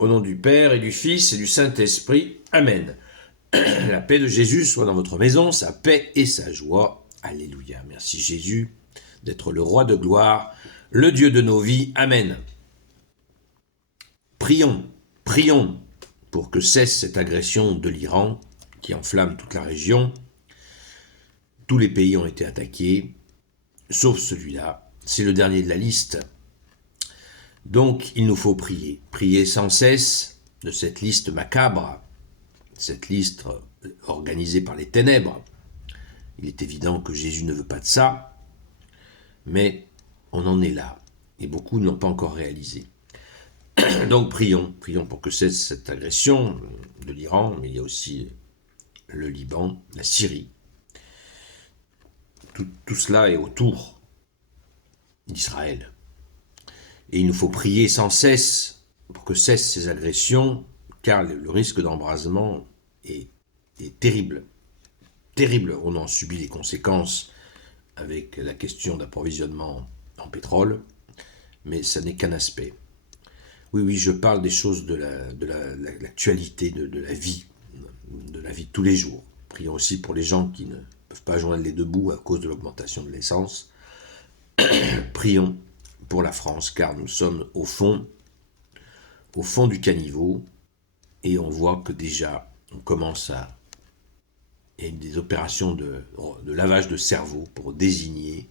Au nom du Père et du Fils et du Saint-Esprit. Amen. La paix de Jésus soit dans votre maison, sa paix et sa joie. Alléluia. Merci Jésus d'être le roi de gloire, le Dieu de nos vies. Amen. Prions, prions pour que cesse cette agression de l'Iran qui enflamme toute la région. Tous les pays ont été attaqués, sauf celui-là. C'est le dernier de la liste. Donc, il nous faut prier. Prier sans cesse de cette liste macabre, cette liste organisée par les ténèbres. Il est évident que Jésus ne veut pas de ça, mais on en est là, et beaucoup ne l'ont pas encore réalisé. Donc, prions pour que cesse cette agression de l'Iran, mais il y a aussi le Liban, la Syrie. Tout cela est autour d'Israël. Et il nous faut prier sans cesse pour que cessent ces agressions, car le risque d'embrasement est terrible. Terrible. On en subit les conséquences avec la question d'approvisionnement en pétrole, mais ça n'est qu'un aspect. Oui, je parle des choses de l'actualité, de la vie de tous les jours. Prions aussi pour les gens qui ne peuvent pas joindre les deux bouts à cause de l'augmentation de l'essence. Prions pour la France, car nous sommes au fond du caniveau, et on voit que déjà, on commence il y a des opérations de lavage de cerveau pour désigner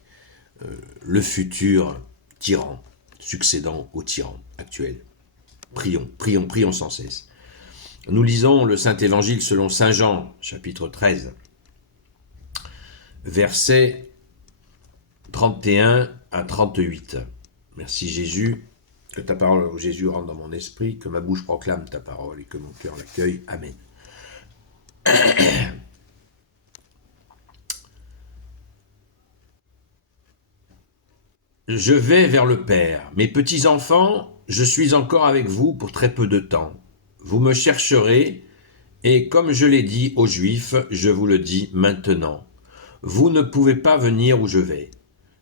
le futur tyran, succédant au tyran actuel. Prions sans cesse. Nous lisons le Saint-Évangile selon Saint Jean, chapitre 13, versets 31 à 38. Merci Jésus, que ta parole, ô Jésus, rentre dans mon esprit, que ma bouche proclame ta parole et que mon cœur l'accueille. Amen. Je vais vers le Père. Mes petits enfants, je suis encore avec vous pour très peu de temps. Vous me chercherez, et comme je l'ai dit aux Juifs, je vous le dis maintenant. Vous ne pouvez pas venir où je vais.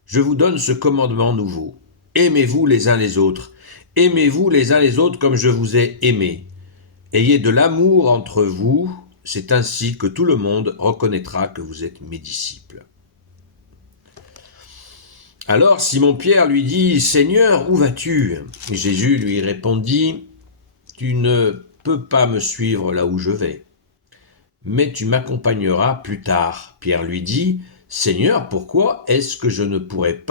Je vous donne ce commandement nouveau. Aimez-vous les uns les autres. Aimez-vous les uns les autres comme je vous ai aimés. Ayez de l'amour entre vous. C'est ainsi que tout le monde reconnaîtra que vous êtes mes disciples. Alors Simon-Pierre lui dit, « Seigneur, où vas-tu » Jésus lui répondit, « Tu ne peux pas me suivre là où je vais, mais tu m'accompagneras plus tard. » Pierre lui dit, « Seigneur, pourquoi est-ce que je ne pourrais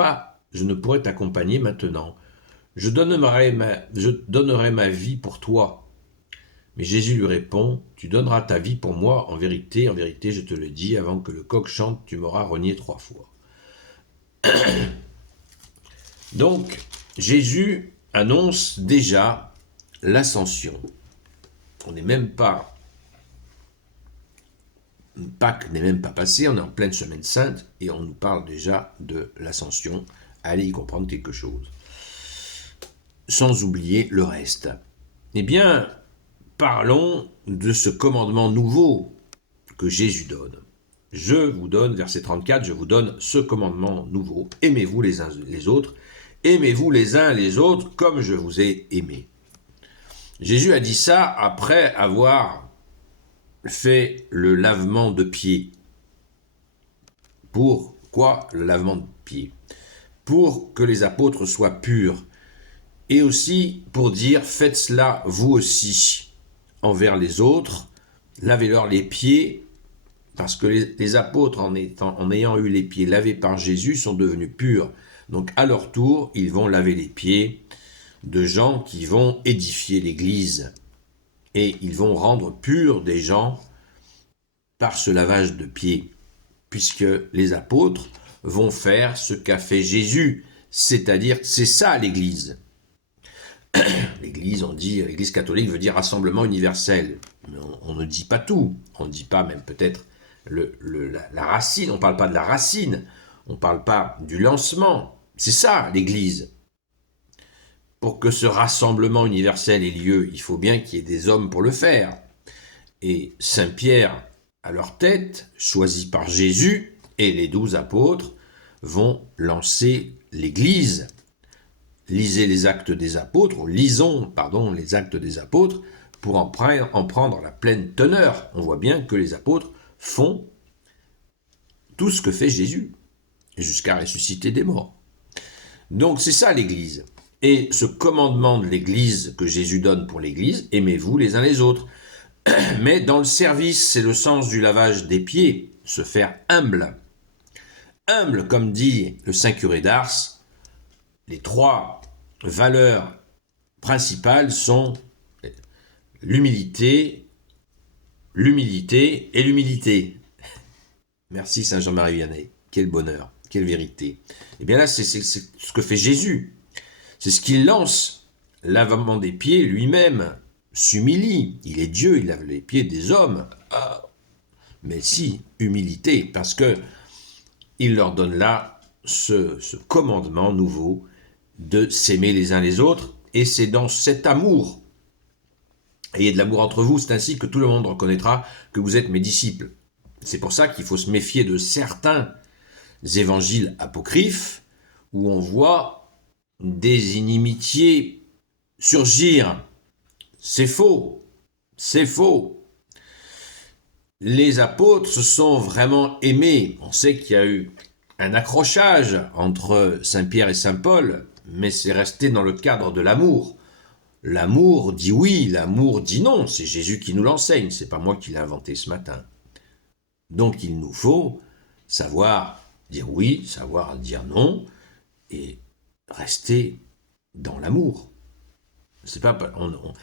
t'accompagner maintenant ? Je donnerai ma vie pour toi. » Mais Jésus lui répond, « Tu donneras ta vie pour moi, en vérité, je te le dis, avant que le coq chante, tu m'auras renié 3 fois. » Donc, Jésus annonce déjà l'ascension. On n'est même pas, Pâques n'est même pas passé, on est en pleine semaine sainte et on nous parle déjà de l'ascension. Allez y comprendre quelque chose. Sans oublier le reste. Eh bien, parlons de ce commandement nouveau que Jésus donne. Je vous donne, verset 34, je vous donne ce commandement nouveau. Aimez-vous les uns les autres. Aimez-vous les uns les autres comme je vous ai aimés. Jésus a dit ça après avoir fait le lavement de pieds. Pourquoi le lavement de pieds ? Pour que les apôtres soient purs. Et aussi pour dire, faites cela vous aussi envers les autres. Lavez-leur les pieds, parce que les apôtres, en ayant eu les pieds lavés par Jésus, sont devenus purs. Donc à leur tour, ils vont laver les pieds de gens qui vont édifier l'Église. Et ils vont rendre purs des gens par ce lavage de pieds, puisque les apôtres vont faire ce qu'a fait Jésus, c'est-à-dire, c'est ça l'Église. L'Église, on dit, l'Église catholique veut dire rassemblement universel, mais on ne dit pas tout, on ne dit pas même peut-être la racine, on ne parle pas de la racine, on ne parle pas du lancement. C'est ça, l'Église. Pour que ce rassemblement universel ait lieu, il faut bien qu'il y ait des hommes pour le faire. Et Saint Pierre, à leur tête, choisi par Jésus, et les 12 apôtres, vont lancer l'Église lisez les actes des apôtres, ou lisons, pardon, les actes des apôtres, pour en prendre la pleine teneur. On voit bien que les apôtres font tout ce que fait Jésus, jusqu'à ressusciter des morts. Donc c'est ça l'Église. Et ce commandement de l'Église que Jésus donne pour l'Église, aimez-vous les uns les autres. Mais dans le service, c'est le sens du lavage des pieds, se faire humble. Humble, comme dit le Saint Curé d'Ars, les 3 valeurs principales sont l'humilité et l'humilité. Merci Saint Jean-Marie Vianney, quel bonheur, quelle vérité. Et bien là, c'est ce que fait Jésus. C'est ce qu'il lance, lavement des pieds, lui-même s'humilie. Il est Dieu, il lave les pieds des hommes. Ah, mais si, humilité, parce que il leur donne là ce commandement nouveau de s'aimer les uns les autres, et c'est dans cet amour, ayez de l'amour entre vous, c'est ainsi que tout le monde reconnaîtra que vous êtes mes disciples. C'est pour ça qu'il faut se méfier de certains évangiles apocryphes où on voit des inimitiés surgir. C'est faux, c'est faux. Les apôtres se sont vraiment aimés. On sait qu'il y a eu un accrochage entre Saint Pierre et Saint Paul, mais c'est resté dans le cadre de l'amour. L'amour dit oui, l'amour dit non. C'est Jésus qui nous l'enseigne, c'est pas moi qui l'ai inventé ce matin. Donc il nous faut savoir dire oui, savoir dire non, et rester dans l'amour. C'est pas,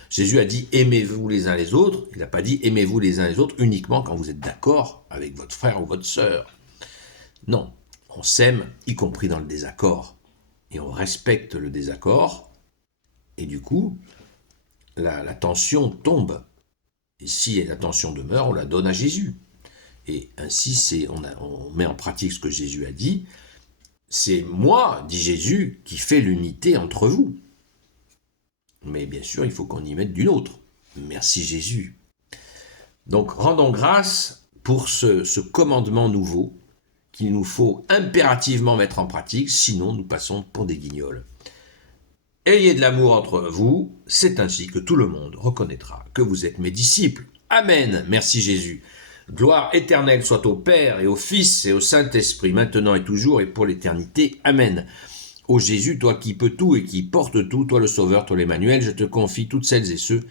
Jésus a dit aimez-vous les uns les autres, il n'a pas dit aimez-vous les uns les autres uniquement quand vous êtes d'accord avec votre frère ou votre sœur. Non, on s'aime y compris dans le désaccord, et on respecte le désaccord, et du coup, la tension tombe. Et si la tension demeure, on la donne à Jésus. Et ainsi, on met en pratique ce que Jésus a dit. C'est moi, dit Jésus, qui fais l'unité entre vous. Mais bien sûr, il faut qu'on y mette d'une autre. Merci Jésus. Donc, rendons grâce pour ce commandement nouveau qu'il nous faut impérativement mettre en pratique, sinon nous passons pour des guignols. Ayez de l'amour entre vous, c'est ainsi que tout le monde reconnaîtra que vous êtes mes disciples. Amen. Merci Jésus. Gloire éternelle soit au Père et au Fils et au Saint-Esprit, maintenant et toujours et pour l'éternité. Amen. Ô Jésus, toi qui peux tout et qui portes tout, toi le Sauveur, toi l'Emmanuel, je te confie toutes celles et ceux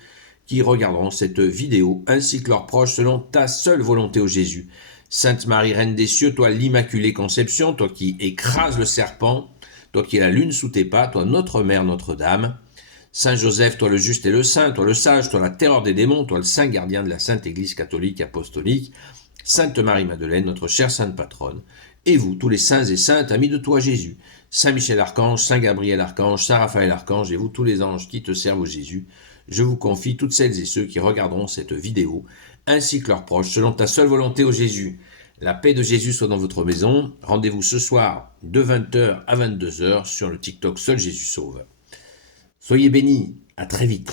qui regarderont cette vidéo, ainsi que leurs proches, selon ta seule volonté, ô Jésus. Sainte Marie, Reine des cieux, toi l'Immaculée Conception, toi qui écrases le serpent, toi qui es la lune sous tes pas, toi notre Mère, Notre-Dame. Saint Joseph, toi le juste et le saint, toi le sage, toi la terreur des démons, toi le saint gardien de la Sainte Église catholique apostolique. Sainte Marie-Madeleine, notre chère sainte patronne. Et vous, tous les saints et saintes, amis de toi Jésus. Saint Michel Archange, Saint Gabriel Archange, Saint Raphaël Archange, et vous tous les anges qui te servent, ô Jésus. Je vous confie toutes celles et ceux qui regarderont cette vidéo, ainsi que leurs proches, selon ta seule volonté, ô Jésus. La paix de Jésus soit dans votre maison. Rendez-vous ce soir de 20h à 22h sur le TikTok Seul Jésus Sauve. Soyez bénis, à très vite.